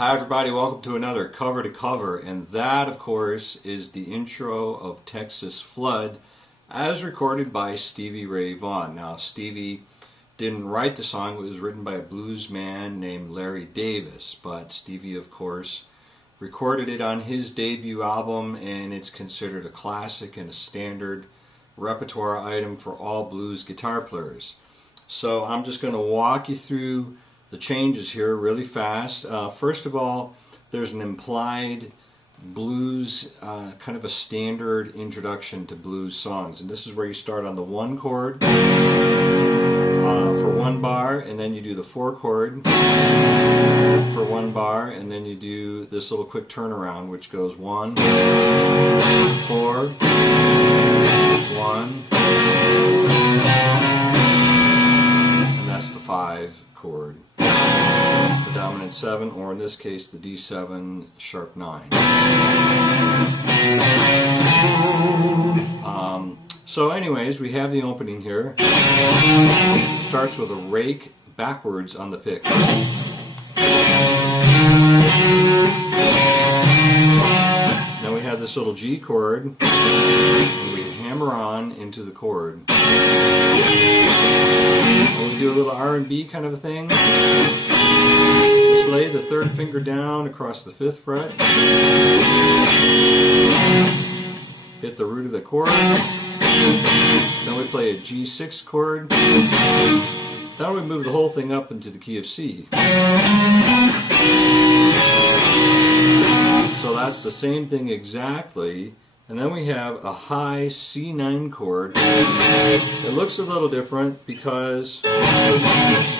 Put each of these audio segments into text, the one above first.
Hi everybody, welcome to another Cover to Cover, and that of course is the intro of Texas Flood as recorded by Stevie Ray Vaughan. Now Stevie didn't write the song, it was written by a blues man named Larry Davis, but Stevie of course recorded it on his debut album, and it's considered a classic and a standard repertoire item for all blues guitar players. So I'm just going to walk you through the changes here really fast. First of all, there's an implied blues, kind of a standard introduction to blues songs, and this is where you start on the 1 chord for 1 bar, and then you do the 4 chord for 1 bar, and then you do this little quick turnaround which goes 1, 4, 1, and that's the 5 chord. The dominant 7, or in this case the D7 sharp 9. So anyways, we have the opening here. Starts with a rake backwards on the pick. Then we have this little G chord, and we hammer on into the chord. And we do a little R&B kind of a thing. Just lay the 3rd finger down across the 5th fret. Hit the root of the chord. Then we play a G6 chord. Then we move the whole thing up into the key of C. So that's the same thing exactly. And then we have a high C9 chord. It looks a little different because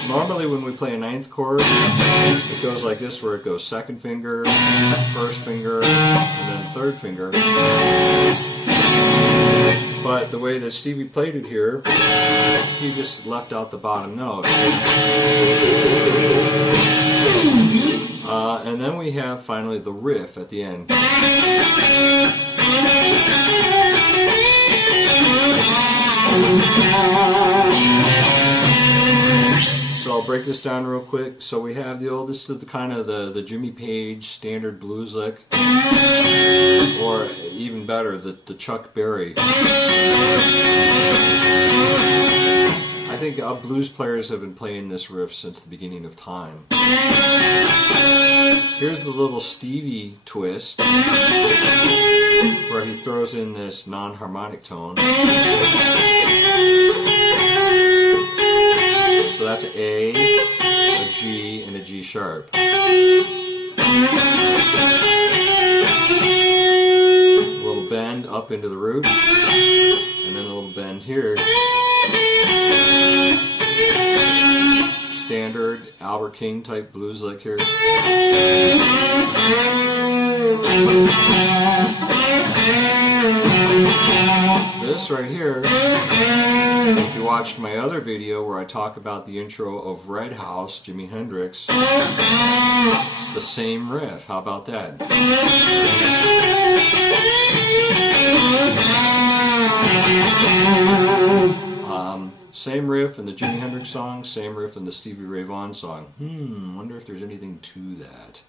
normally when we play a 9th chord, it goes like this, where it goes 2nd finger, 1st finger, and then 3rd finger. But the way that Stevie played it here, he just left out the bottom note. And then we have finally the riff at the end. So I'll break this down real quick. So we have this is the kind of the Jimmy Page standard blues lick, or even better, the Chuck Berry. I think blues players have been playing this riff since the beginning of time. Here's the little Stevie twist, where he throws in this non-harmonic tone. So that's an A, a G, and a G sharp. A little bend up into the root, and then a little bend here. Standard Albert King type blues lick here. This right here, if you watched my other video where I talk about the intro of Red House, Jimi Hendrix, it's the same riff. How about that? Same riff in the Jimi Hendrix song, same riff in the Stevie Ray Vaughan song. Wonder if there's anything to that.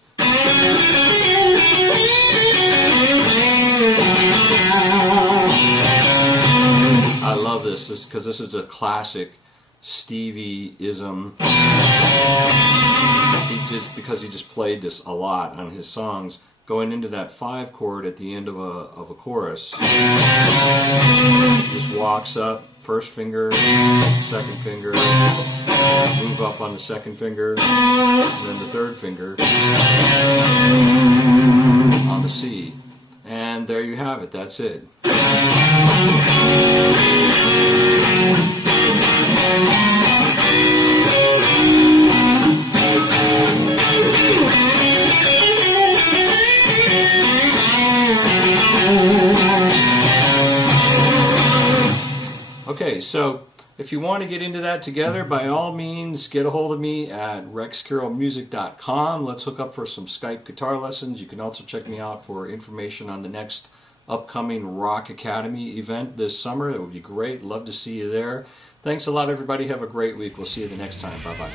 I love this because this is a classic Stevie-ism. Because he just played this a lot on his songs. Going into that 5 chord at the end of a chorus, just walks up, 1st finger, 2nd finger, move up on the 2nd finger, and then the 3rd finger on the C. And there you have it, that's it. Okay, so if you want to get into that together, by all means, get a hold of me at rexcarrollmusic.com. Let's hook up for some Skype guitar lessons. You can also check me out for information on the next upcoming Rock Academy event this summer. That would be great. Love to see you there. Thanks a lot, everybody. Have a great week. We'll see you the next time. Bye-bye.